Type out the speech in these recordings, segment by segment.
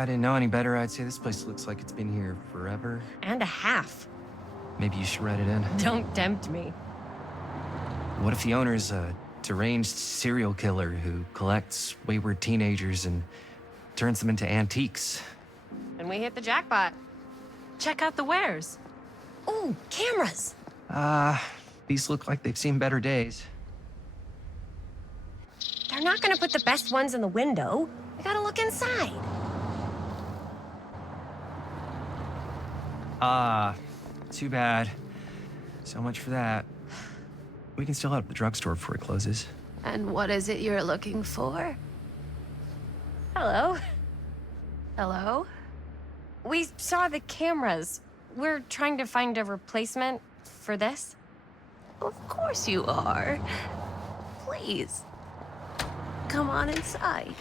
I didn't know any better, I'd say this place looks like it's been here forever. And a half. Maybe you should write it in. Don't tempt me. What if the owner's a deranged serial killer who collects wayward teenagers and turns them into antiques? And we hit the jackpot. Check out the wares. Ooh, cameras! These look like they've seen better days. They're not gonna put the best ones in the window. I gotta look inside. Too bad. So much for that. We can still head up the drugstore before it closes. And what is it you're looking for? Hello. Hello? We saw the cameras. We're trying to find a replacement for this. Of course you are. Please. Come on inside.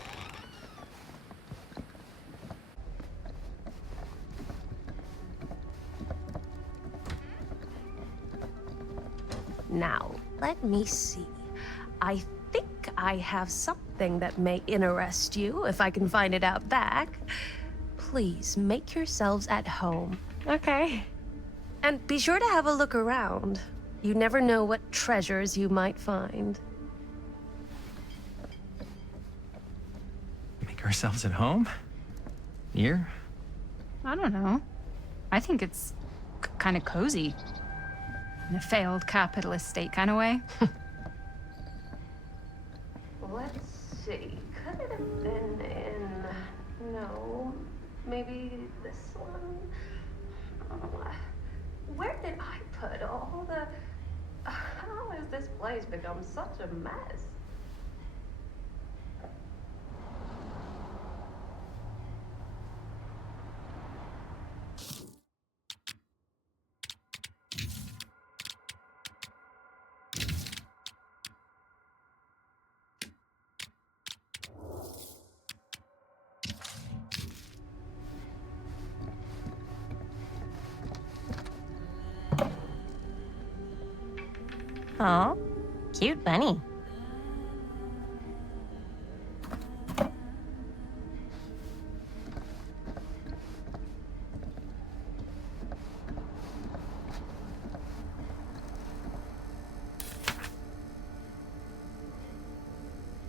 Now, let me see. I think I have something that may interest you, if I can find it out back. Please make yourselves at home. Okay. And be sure to have a look around. You never know what treasures you might find. Make ourselves at home? Here? I don't know. I think it's kind of cozy. In a failed capitalist state kind of way. Let's see. Could it have been in... No. Maybe this one? Where did I put all the... How has this place become such a mess? Aw, cute bunny.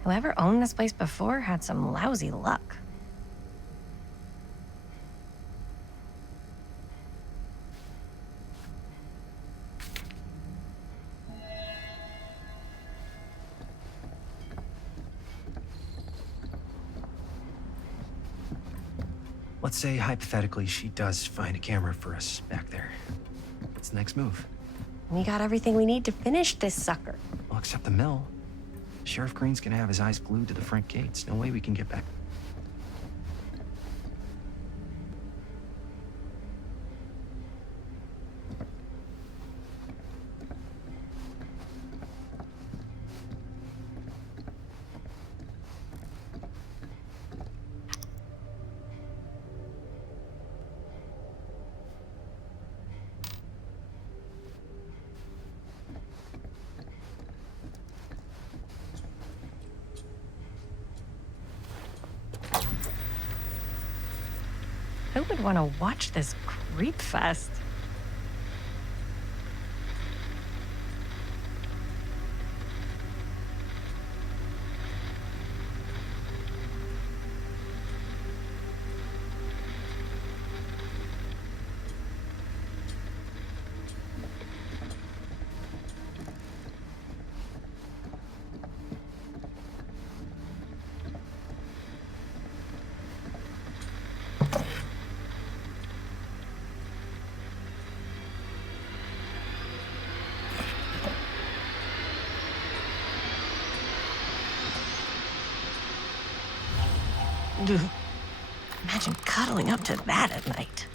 Whoever owned this place before had some lousy luck. Let's say, hypothetically, she does find a camera for us back there. What's the next move? We got everything we need to finish this sucker. Well, except the mill. Sheriff Green's gonna have his eyes glued to the front gates. No way we can get back. Who would want to watch this creep fest? Imagine cuddling up to that at night.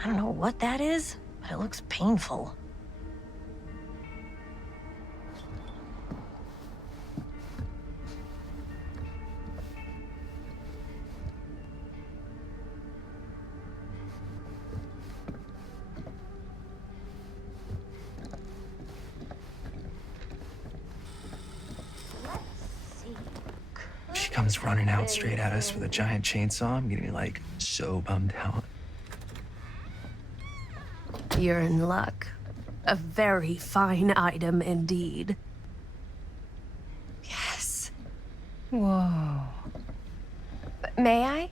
I don't know what that is, but it looks painful. She comes running out straight at us with a giant chainsaw. I'm getting, like, so bummed out. You're in luck. A very fine item indeed. Yes. Whoa. May I?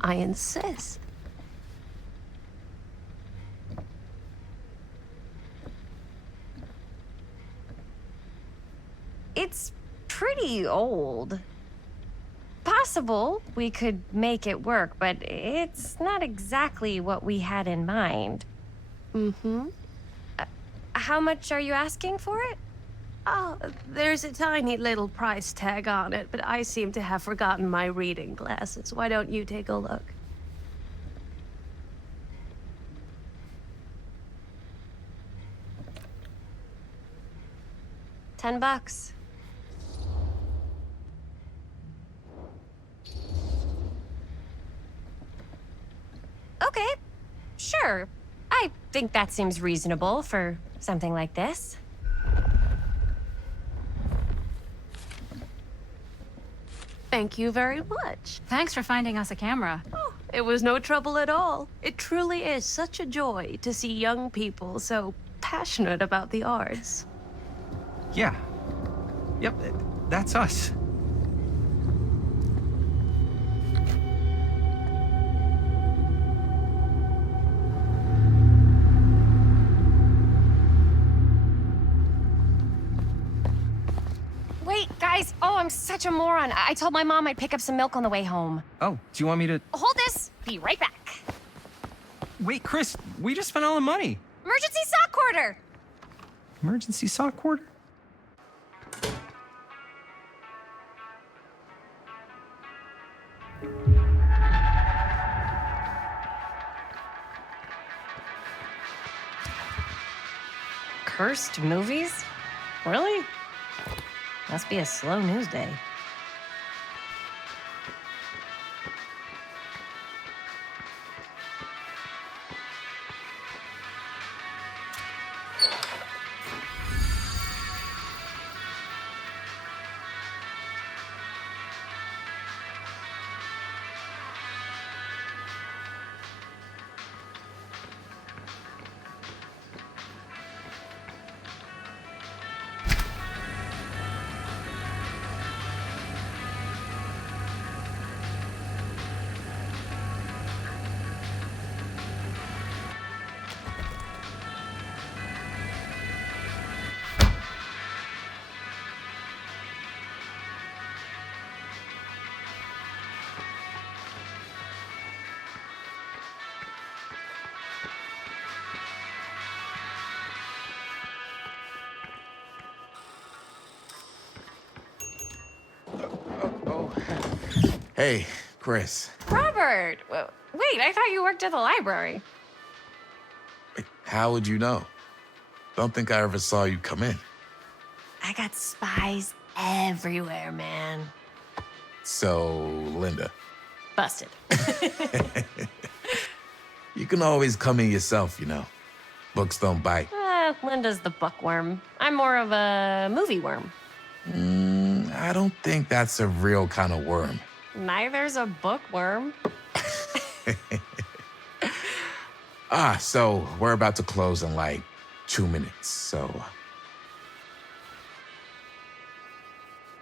I insist. It's pretty old. Possible we could make it work, but it's not exactly what we had in mind. Mm-hmm. How much are you asking for it? Oh, there's a tiny little price tag on it, but I seem to have forgotten my reading glasses. Why don't you take a look? $10. Okay, sure. I think that seems reasonable for something like this. Thank you very much. Thanks for finding us a camera. Oh, it was no trouble at all. It truly is such a joy to see young people so passionate about the arts. Yeah. Yep, that's us. Wait, guys. Oh, I'm such a moron. I told my mom I'd pick up some milk on the way home. Oh, do you want me to... Hold this. Be right back. Wait, Chris, we just spent all the money. Emergency sock quarter. Emergency sock quarter? Cursed movies? Really? Must be a slow news day. Hey, Chris. Robert! Wait, I thought you worked at the library. How would you know? Don't think I ever saw you come in. I got spies everywhere, man. So, Linda, Busted. you can always come in yourself, you know. Books don't bite. Linda's the bookworm. I'm more of a movie worm. I don't think that's a real kind of worm. Neither's a bookworm. So we're about to close in like 2 minutes, so...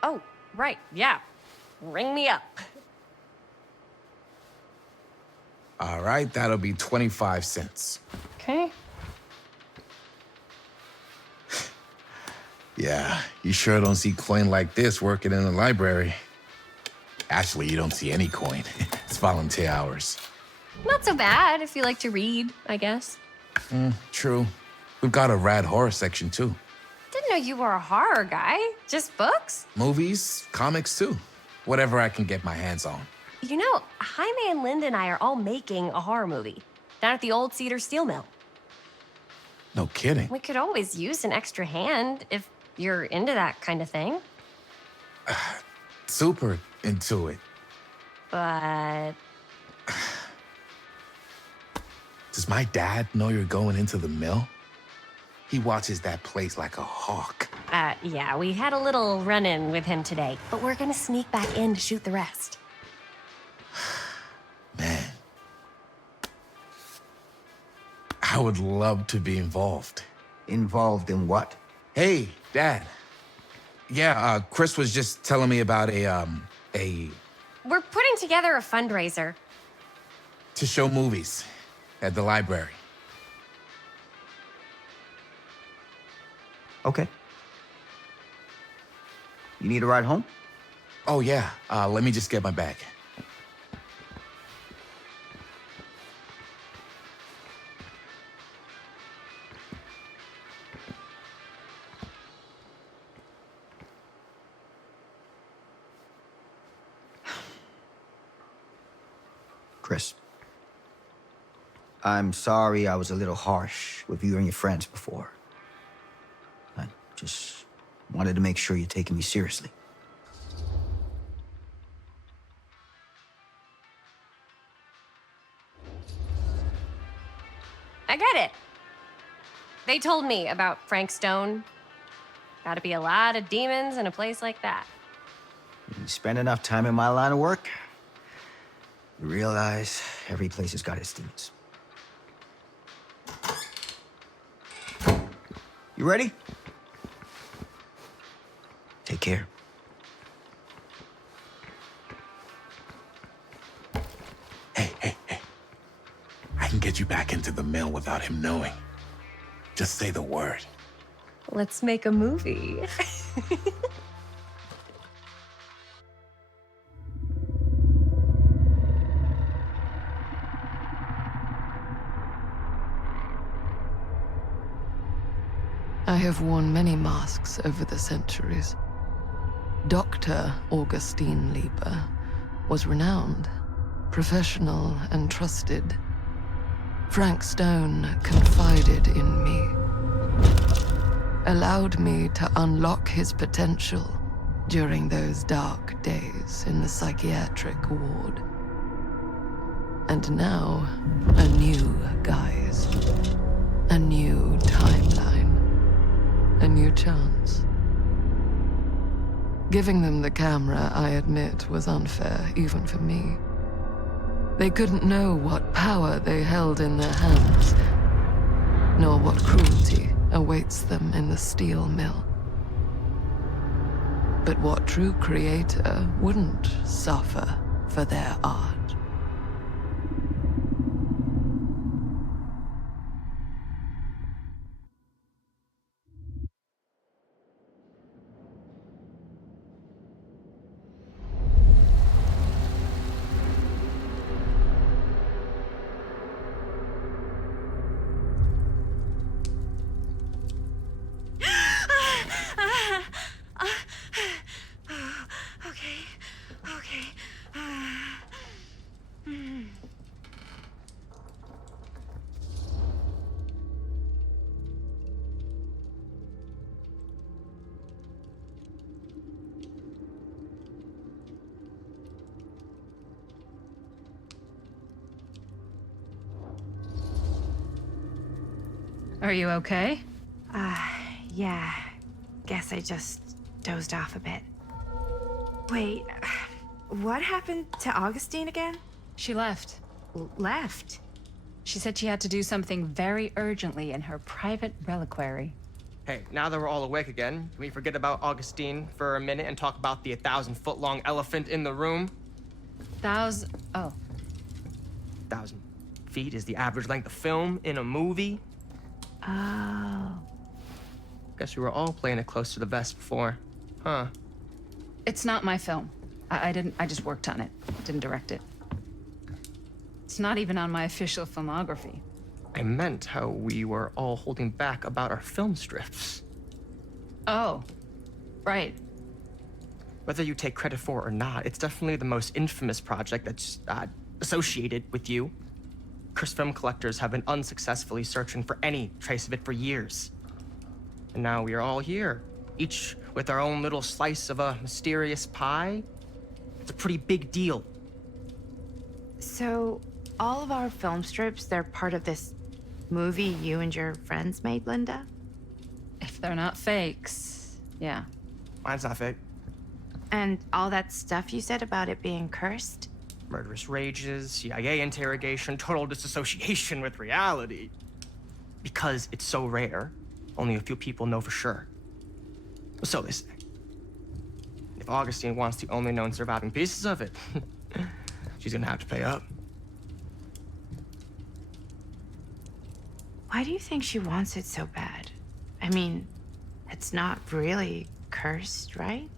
Oh, right, yeah. Ring me up. All right, that'll be 25 cents. Okay. Yeah, you sure don't see coin like this working in the library. Actually, you don't see any coin. It's volunteer hours. Not so bad if you like to read, I guess. True. We've got a rad horror section, too. Didn't know you were a horror guy. Just books? Movies, comics, too. Whatever I can get my hands on. You know, Jaime and Linda and I are all making a horror movie. down at the old Cedar steel mill. No kidding. We could always use an extra hand if you're into that kind of thing. Super into it. But Does my dad know you're going into the mill? He watches that place like a hawk. yeah, we had a little run-in with him today, but we're gonna sneak back in to shoot the rest. Man. I would love to be involved. Involved in what? Hey, Dad. Yeah, Chris was just telling me about We're putting together a fundraiser. to show movies at the library. Okay. You need a ride home? Oh, yeah. Let me just get my bag. Chris. I'm sorry I was a little harsh with you and your friends before. I just wanted to make sure you're taking me seriously. I get it. They told me about Frank Stone. Gotta be a lot of demons in a place like that. You spend enough time in my line of work, you realize every place has got its demons. You ready? Take care. Hey. I can get you back into the mill without him knowing. Just say the word. Let's make a movie. I have worn many masks over the centuries. Dr. Augustine Lieber was renowned, professional, and trusted. Frank Stone confided in me, allowed me to unlock his potential during those dark days in the psychiatric ward. And now, a new guise, a new timeline. A new chance. Giving them the camera, I admit, was unfair, even for me. They couldn't know what power they held in their hands, nor what cruelty awaits them in the steel mill. But what true creator wouldn't suffer for their art? Are you okay? Yeah. Guess I just dozed off a bit. Wait, what happened to Augustine again? She left. Left? She said she had to do something very urgently in her private reliquary. Hey, now that we're all awake again, can we forget about Augustine for a minute and talk about the 1,000-foot-long elephant in the room? Oh. 1,000 feet is the average length of film in a movie. Oh. Guess we were all playing it close to the vest before, huh? It's not my film. I just worked on it. Didn't direct it. It's not even on my official filmography. I meant how we were all holding back about our film strips. Oh, right. Whether you take credit for it or not, it's definitely the most infamous project that's associated with you. Cursed film collectors have been unsuccessfully searching for any trace of it for years. And now we are all here, each with our own little slice of a mysterious pie. It's a pretty big deal. So, all of our film strips, they're part of this movie you and your friends made, Linda? If they're not fakes, yeah. Mine's not fake. And all that stuff you said about it being cursed? Murderous rages, CIA interrogation, total disassociation with reality. Because it's so rare, only a few people know for sure. So they say. If Augustine wants the only known surviving pieces of it, she's gonna have to pay up. Why do you think she wants it so bad? I mean, it's not really cursed, right?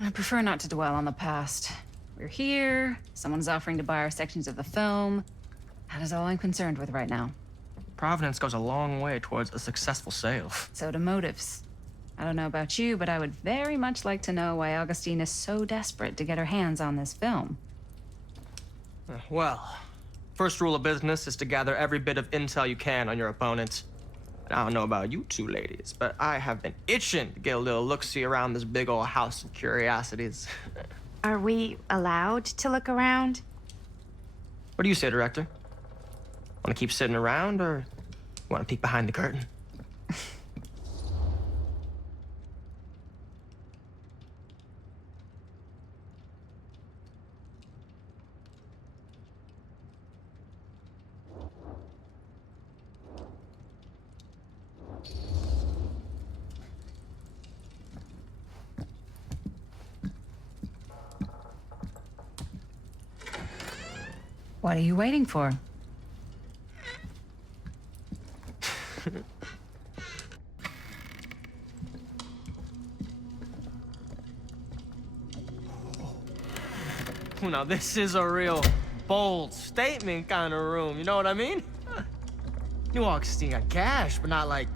I prefer not to dwell on the past. We're here, someone's offering to buy our sections of the film. That is all I'm concerned with right now. Providence goes a long way towards a successful sale. So do motives. I don't know about you, but I would very much like to know why Augustine is so desperate to get her hands on this film. Well, first rule of business is to gather every bit of intel you can on your opponent. And I don't know about you two ladies, but I have been itching to get a little look-see around this big old house of curiosities. Are we allowed to look around? What do you say, director? Want to keep sitting around, or want to peek behind the curtain? What are you waiting for? Now, this is a real bold statement kind of room, you know what I mean? New Augustine got cash, but not like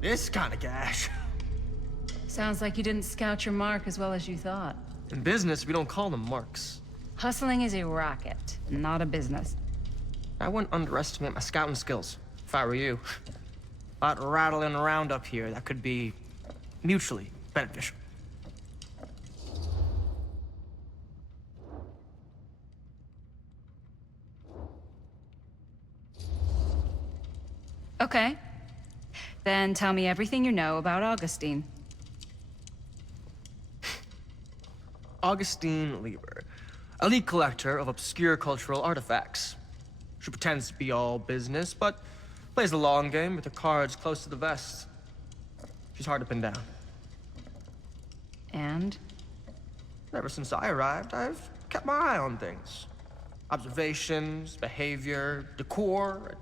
this kind of cash. Sounds like you didn't scout your mark as well as you thought. In business, we don't call them marks. Hustling is a racket, not a business. I wouldn't underestimate my scouting skills, if I were you. A lot rattling around up here that could be mutually beneficial. Okay. Then tell me everything you know about Augustine. Augustine Lieber, elite collector of obscure cultural artifacts. She pretends to be all business, but plays the long game with her cards close to the vest. She's hard to pin down. And? Ever since I arrived, I've kept my eye on things. Observations, behavior, decor.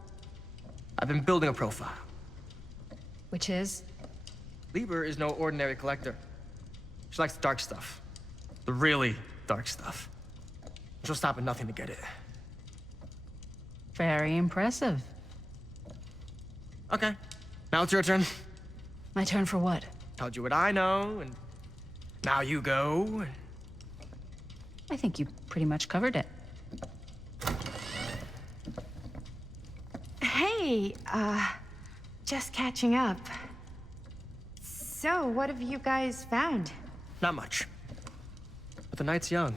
I've been building a profile. Which is? Lieber is no ordinary collector. She likes the dark stuff. The really dark stuff. She'll stop at nothing to get it. Very impressive. Okay, now it's your turn. My turn for what? Told you what I know, and now you go. I think you pretty much covered it. Hey, just catching up. So, what have you guys found? Not much. But the night's young.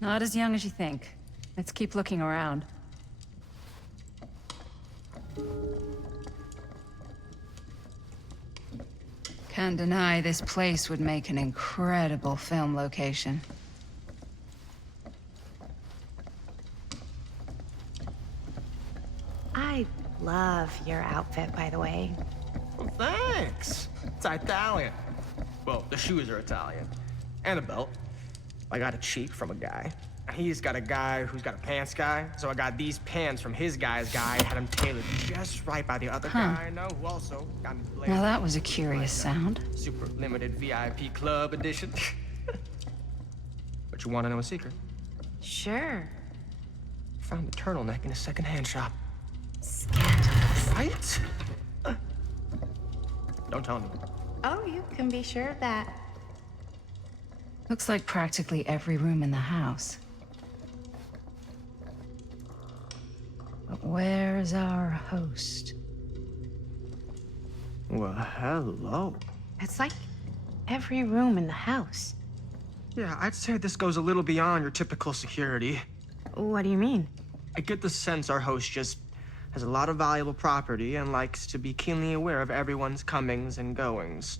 Not as young as you think. Let's keep looking around. Can't deny this place would make an incredible film location. I love your outfit, by the way. Well, thanks. It's Italian. Well, the shoes are Italian. And a belt. I got it cheap from a guy. He's got a guy who's got a pants guy, so I got these pants from his guy's guy, had them tailored just right by the other guy I know, who also got me blazed. Now that was a curious sound. Super limited VIP club edition. But you want to know a secret? Sure. Found the turtleneck in a secondhand shop. Scandalous. Right? Don't tell anyone. Oh, you can be sure of that. Looks like practically every room in the house. Where's our host? Well, hello. It's like every room in the house. Yeah, I'd say this goes a little beyond your typical security. What do you mean? I get the sense our host just has a lot of valuable property and likes to be keenly aware of everyone's comings and goings.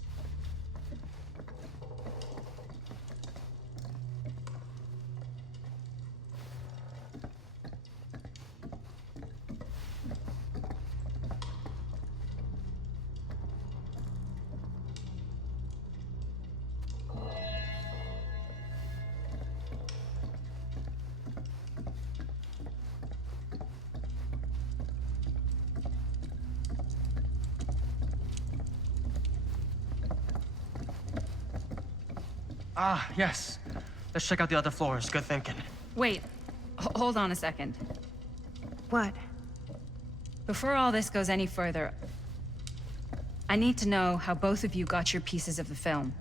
Ah, yes. Let's check out the other floors. Good thinking. Wait, hold on a second. What? Before all this goes any further, I need to know how both of you got your pieces of the film.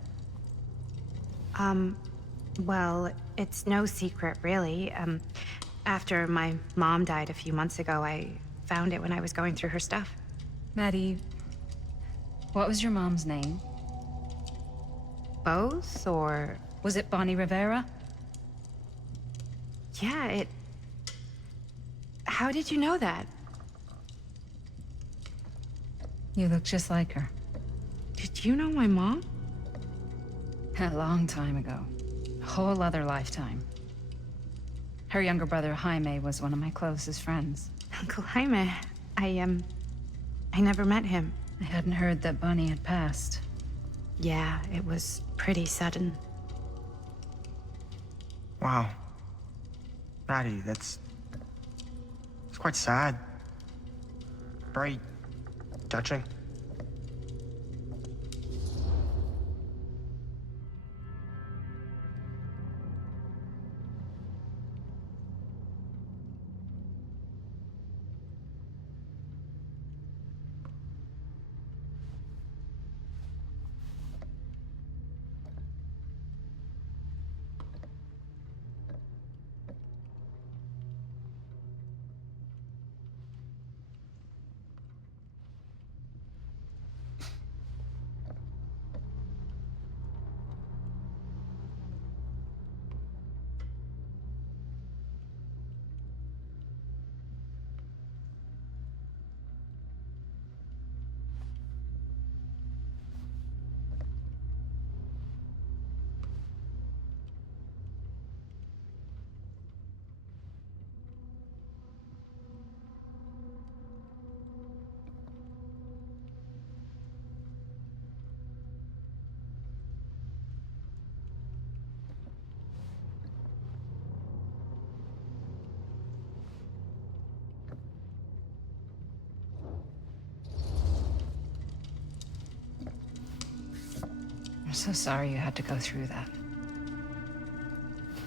Well, it's no secret, really. After my mom died a few months ago, I found it when I was going through her stuff. Maddie, what was your mom's name? Both, or... Was it Bonnie Rivera? Yeah, How did you know that? You look just like her. Did you know my mom? A long time ago. A whole other lifetime. Her younger brother, Jaime, was one of my closest friends. Uncle Jaime. I never met him. I hadn't heard that Bonnie had passed. Yeah, it was pretty sudden. Wow. Maddie, it's quite sad. Very touching. I'm so sorry you had to go through that.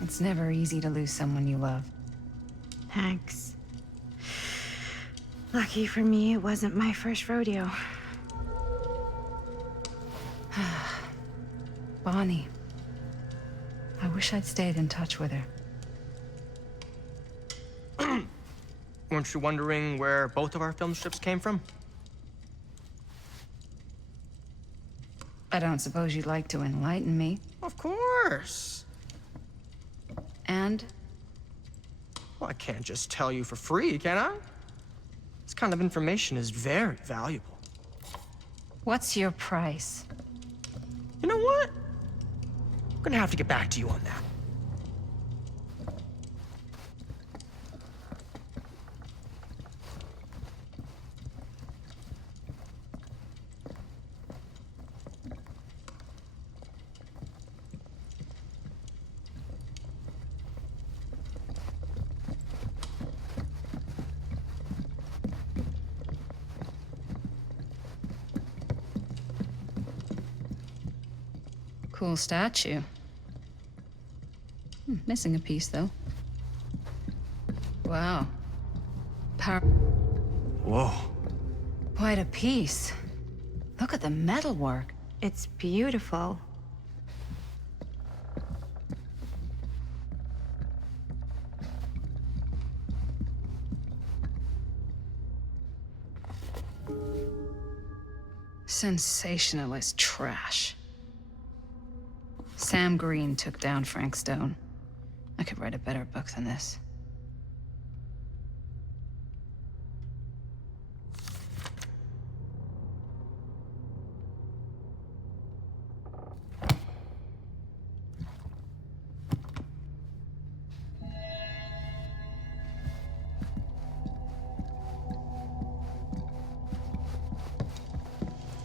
It's never easy to lose someone you love. Thanks. Lucky for me, it wasn't my first rodeo. Bonnie. I wish I'd stayed in touch with her. Weren't you wondering where both of our film strips came from? I don't suppose you'd like to enlighten me. Of course. And? Well, I can't just tell you for free, can I? This kind of information is very valuable. What's your price? You know what? I'm gonna have to get back to you on that. Cool statue. Missing a piece, though. Wow. Whoa. Quite a piece. Look at the metalwork. It's beautiful. Sensationalist trash. Sam Green took down Frank Stone. I could write a better book than this.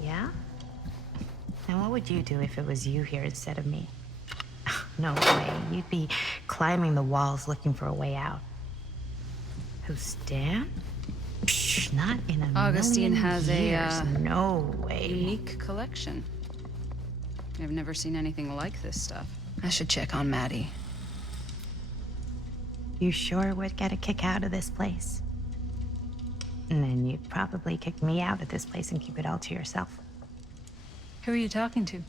Yeah? And what would you do if it was you here instead of me? No way. You'd be climbing the walls looking for a way out. Who's Dan? Psh, not in a Augustine million has years. a No way. unique collection. I've never seen anything like this stuff. I should check on Maddie. You sure would get a kick out of this place. And then you'd probably kick me out of this place and keep it all to yourself. Who are you talking to?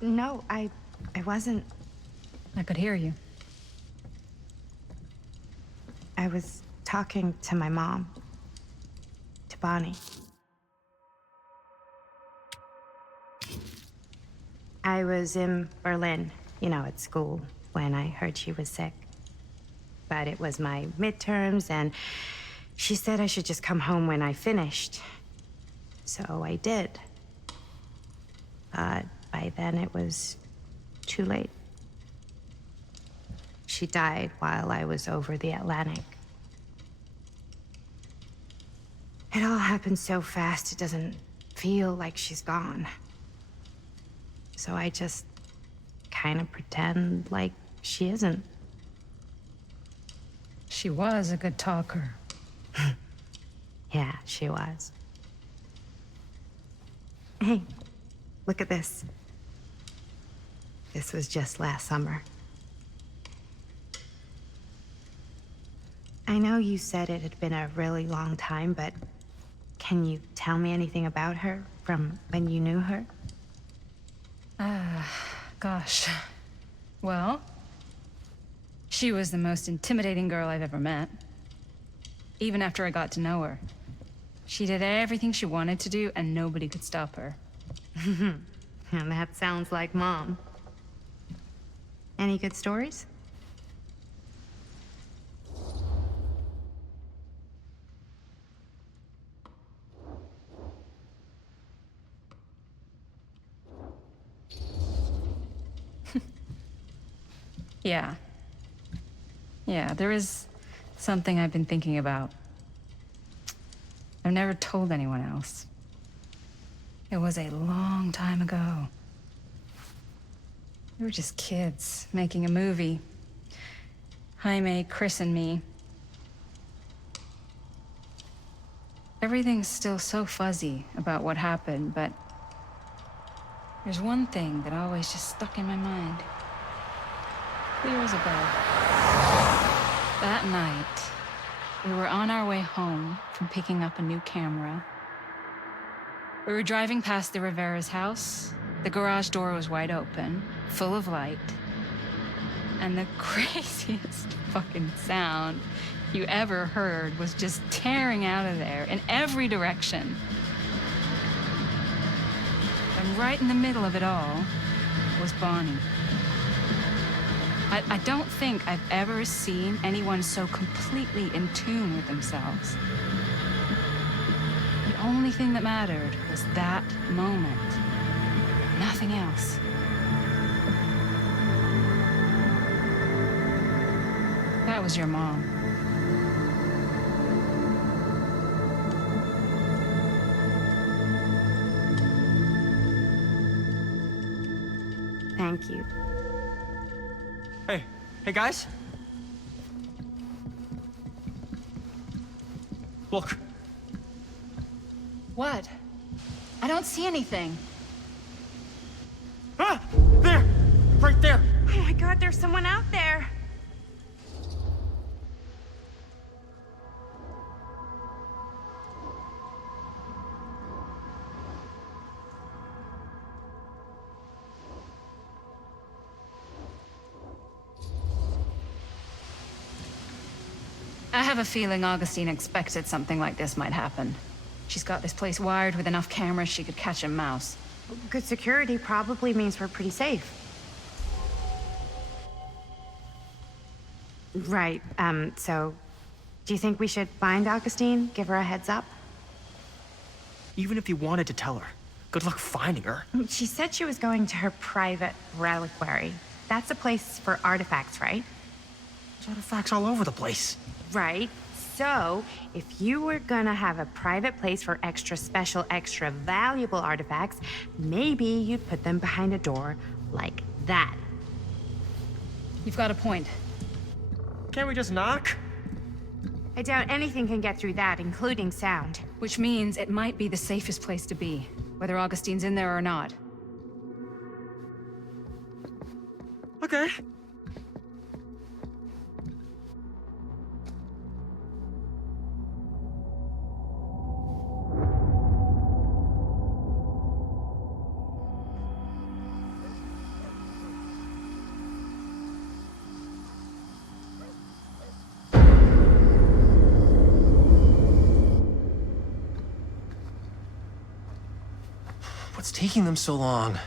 No, I wasn't. I could hear you. I was talking to my mom. To Bonnie. I was in Berlin, at school, when I heard she was sick. But it was my midterms, and she said I should just come home when I finished. So I did. But by then it was too late. She died while I was over the Atlantic. It all happened so fast, it doesn't feel like she's gone. So I just kind of pretend like she isn't. She was a good talker. Yeah, she was. Hey, look at this. This was just last summer. I know you said it had been a really long time, but can you tell me anything about her from when you knew her? Gosh. Well, she was the most intimidating girl I've ever met. Even after I got to know her. She did everything she wanted to do, and nobody could stop her. And that sounds like Mom. Any good stories? Yeah. Yeah, there is something I've been thinking about. I've never told anyone else. It was a long time ago. We were just kids making a movie. Jaime, Chris, and me. Everything's still so fuzzy about what happened, but there's one thing that always just stuck in my mind. Years ago. That night, we were on our way home from picking up a new camera. We were driving past the Rivera's house. The garage door was wide open, full of light. And the craziest fucking sound you ever heard was just tearing out of there in every direction. And right in the middle of it all was Bonnie. I don't think I've ever seen anyone so completely in tune with themselves. The only thing that mattered was that moment. Nothing else. That was your mom. Thank you. Hey guys. Look. What? I don't see anything. Ah! There! Right there! Oh my God, there's someone out there. I have a feeling Augustine expected something like this might happen. She's got this place wired with enough cameras she could catch a mouse. Good security probably means we're pretty safe. Right, so do you think we should find Augustine? Give her a heads up? Even if you wanted to tell her, good luck finding her. She said she was going to her private reliquary. That's a place for artifacts, right? There's artifacts all over the place. Right. So, if you were gonna have a private place for extra special, extra valuable artifacts, maybe you'd put them behind a door like that. You've got a point. Can't we just knock? I doubt anything can get through that, including sound. Which means it might be the safest place to be, whether Augustine's in there or not. Okay. What's taking them so long?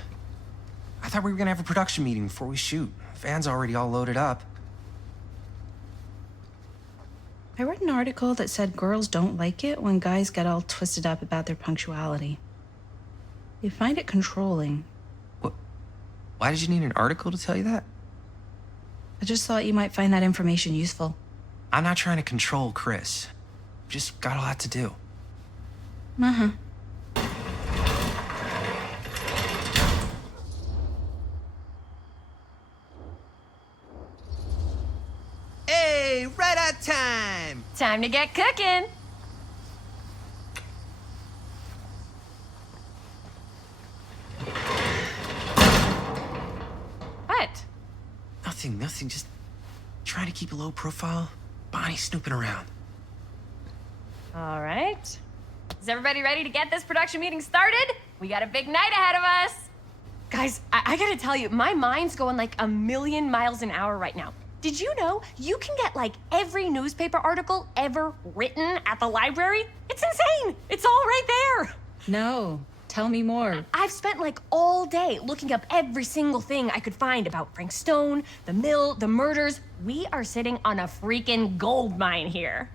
I thought we were gonna have a production meeting before we shoot. Van's already all loaded up. I read an article that said girls don't like it when guys get all twisted up about their punctuality. They find it controlling. What? Why did you need an article to tell you that? I just thought you might find that information useful. I'm not trying to control Chris. We've just got a lot to do. Uh-huh. Hey, right on time! Time to get cooking. What? Nothing, just trying to keep a low profile. Bonnie snooping around. All right. Is everybody ready to get this production meeting started? We got a big night ahead of us. Guys, I gotta tell you, my mind's going like a million miles an hour right now. Did you know you can get like every newspaper article ever written at the library? It's insane. It's all right there. No, tell me more. I've spent like all day looking up every single thing I could find about Frank Stone, the mill, the murders. We are sitting on a freaking gold mine here.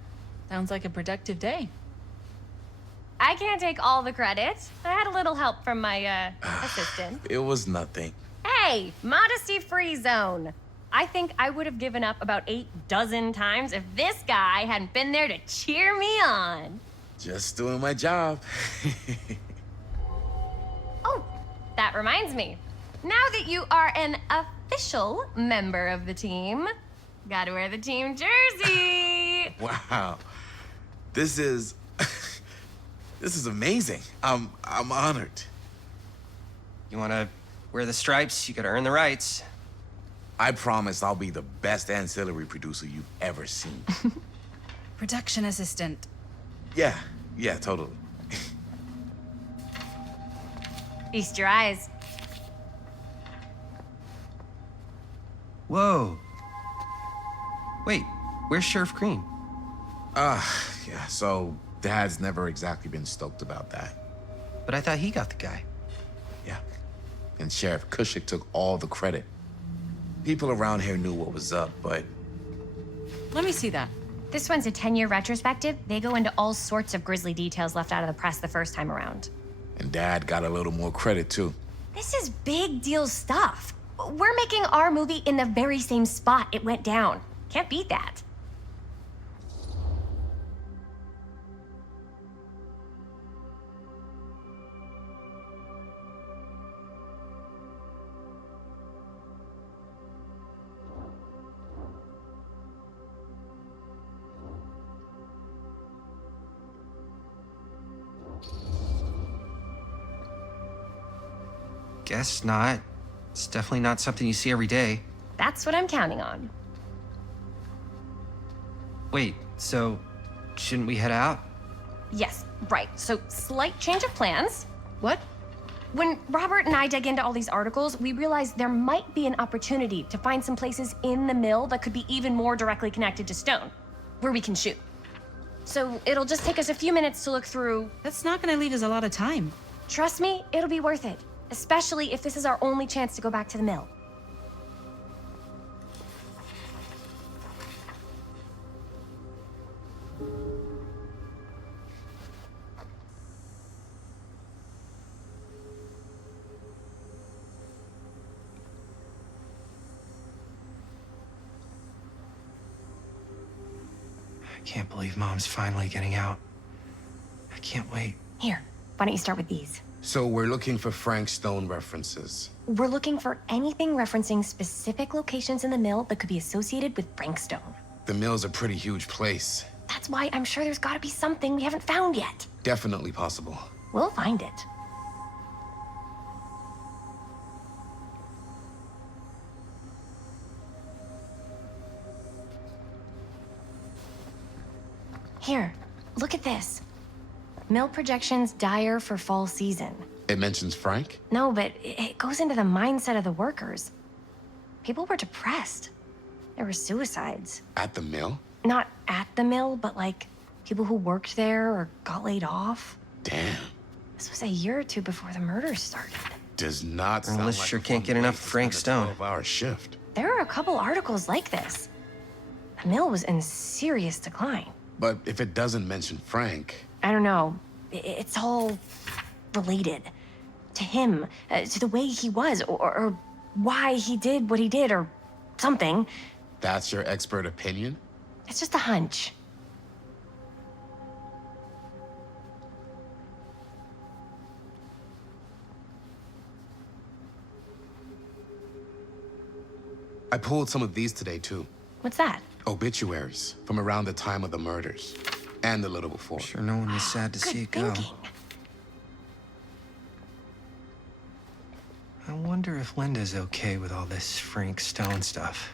Sounds like a productive day. I can't take all the credit. I had a little help from my assistant. It was nothing. Hey, modesty-free zone. I think I would have given up about 8 dozen times if this guy hadn't been there to cheer me on. Just doing my job. Oh, that reminds me. Now that you are an official member of the team, gotta wear the team jersey. Wow. This is this is amazing. I'm honored. You wanna wear the stripes? You gotta earn the rights. I promise I'll be the best ancillary producer you've ever seen. Production assistant. Yeah, totally. Feast your eyes. Whoa. Wait, where's Sheriff Green? Yeah, so Dad's never exactly been stoked about that. But I thought he got the guy. Yeah. And Sheriff Cushik took all the credit. People around here knew what was up, but... Let me see that. This one's a 10-year retrospective. They go into all sorts of grisly details left out of the press the first time around. And Dad got a little more credit, too. This is big deal stuff. We're making our movie in the very same spot it went down. Can't beat that. Guess not. It's definitely not something you see every day. That's what I'm counting on. Wait, so shouldn't we head out? Yes, right. So, slight change of plans. What? When Robert and I dug into all these articles, we realized there might be an opportunity to find some places in the mill that could be even more directly connected to Stone. where we can shoot. So it'll just take us a few minutes to look through. That's not gonna leave us a lot of time. Trust me, it'll be worth it. Especially if this is our only chance to go back to the mill. I can't believe Mom's finally getting out. I can't wait. Here, why don't you start with these? So we're looking for Frank Stone references. We're looking for anything referencing specific locations in the mill that could be associated with Frank Stone. The mill's a pretty huge place. That's why I'm sure there's gotta be something we haven't found yet. Definitely possible. We'll find it. Here, look at this. Mill projections dire for fall season. It mentions Frank? No, but it goes into the mindset of the workers. People were depressed. There were suicides. At the mill? Not at the mill, but like people who worked there or got laid off. Damn. This was a year or two before the murders started. Does not sound Liz like sure a can't fun get enough place to Frank spend a Stone. 12-hour shift. There are a couple articles like this. The mill was in serious decline. But if it doesn't mention Frank, I don't know. It's all related to him, to the way he was, or why he did what he did, or something. that's your expert opinion? It's just a hunch. I pulled some of these today, too. What's that? Obituaries from around the time of the murders. And a little before. Sure, no one was sad to see it go. Thinking. I wonder if Linda's okay with all this Frank Stone stuff.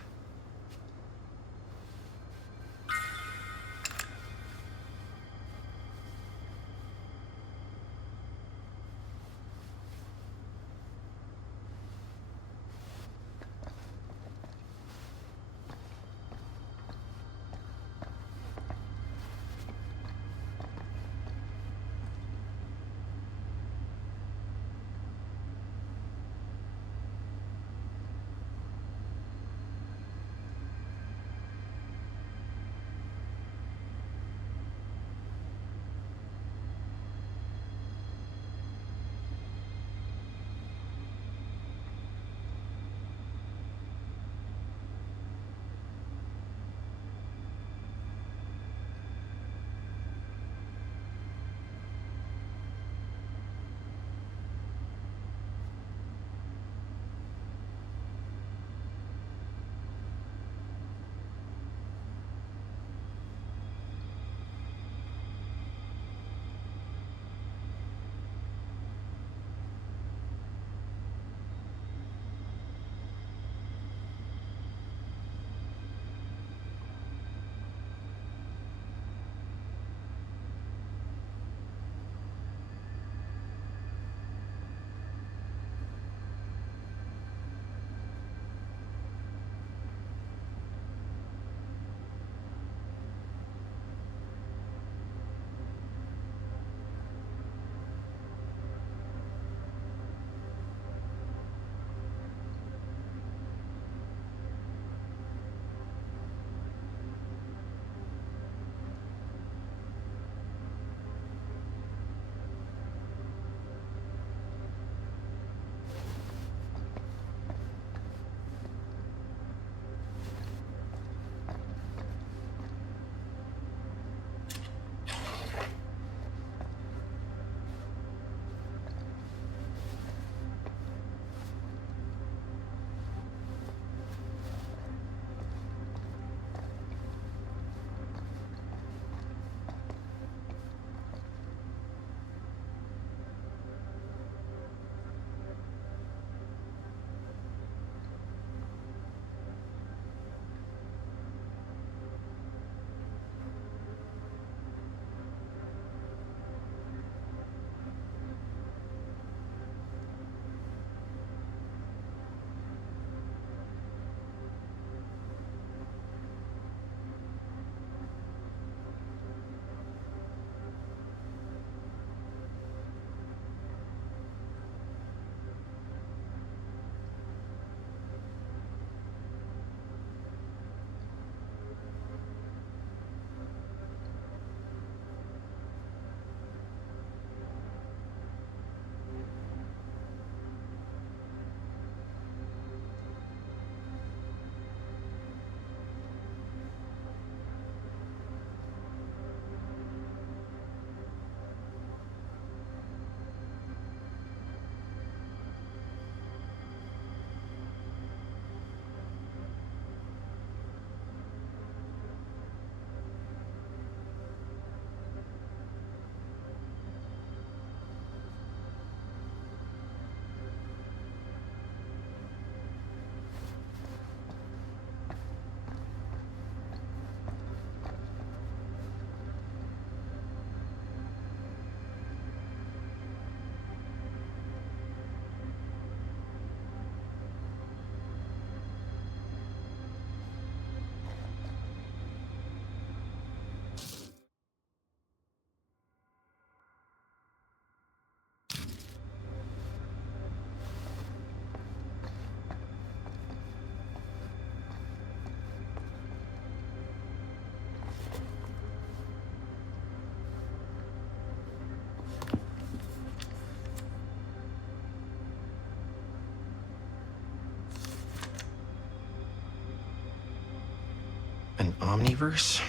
An omniverse?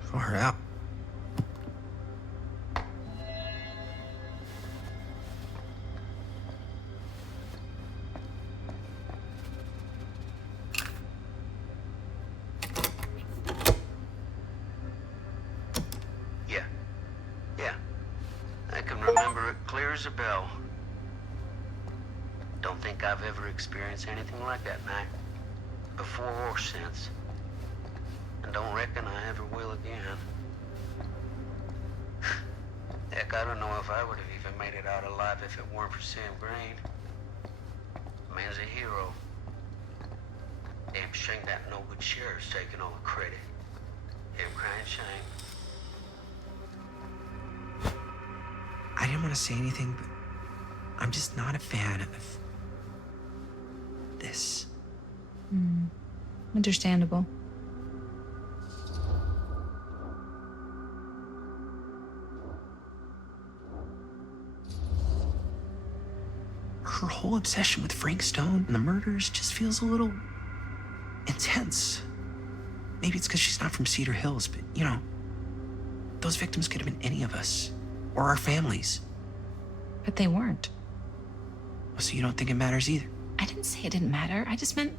Far out. Yeah. I can remember it clear as a bell. Don't think I've ever experienced anything like that night, before or since. And don't reckon I ever will again. Heck, I don't know if I would have even made it out alive if it weren't for Sam Green. Man's a hero. Damn shame that no good sheriff's taking all the credit. Damn crying shame. I didn't want to say anything, but I'm just not a fan of this. Understandable. Her whole obsession with Frank Stone and the murders just feels a little intense. Maybe it's because she's not from Cedar Hills, but you know, those victims could have been any of us or our families. But they weren't. So you don't think it matters either? I didn't say it didn't matter. I just meant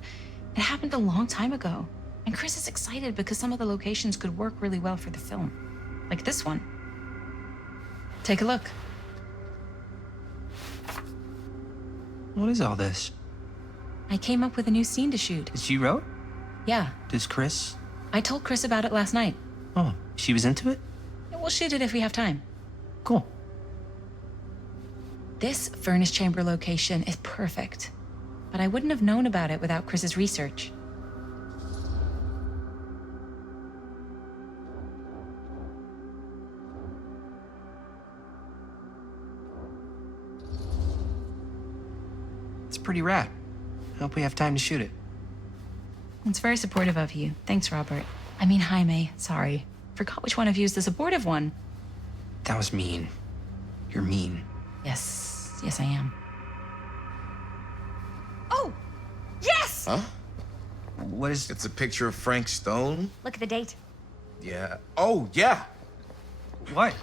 it happened a long time ago. And Chris is excited because some of the locations could work really well for the film. Like this one. Take a look. What is all this? I came up with a new scene to shoot. That you wrote? Yeah. Does Chris? I told Chris about it last night. Oh, she was into it? We'll shoot it if we have time. Cool. This furnace chamber location is perfect. But I wouldn't have known about it without Chris's research. It's pretty rad. I hope we have time to shoot it. It's very supportive of you. Thanks, Robert. I mean, Jaime, sorry. Forgot which one of you is the supportive one. That was mean. You're mean. Yes, I am. Oh! Yes! Huh? What is... It's a picture of Frank Stone? Look at the date. Yeah. Oh, yeah. What?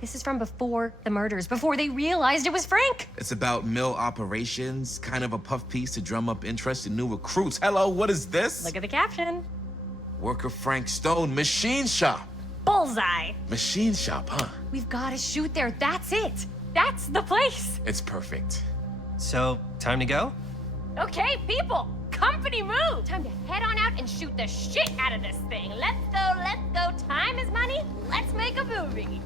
This is from before the murders, before they realized it was Frank. It's about mill operations, kind of a puff piece to drum up interest in new recruits. Hello, what is this? Look at the caption. Worker Frank Stone, machine shop. Bullseye. Machine shop, huh? We've got to shoot there. That's it. That's the place. It's perfect. So, time to go? Okay, people. Company move. Time to head on out and shoot the shit out of this thing. Let's go, let's go. Time is money. Let's make a movie.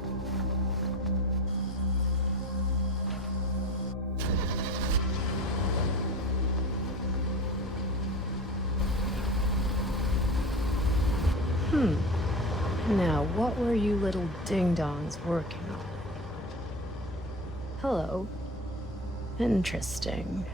Now, what were you little ding-dongs working on? Hello. Interesting.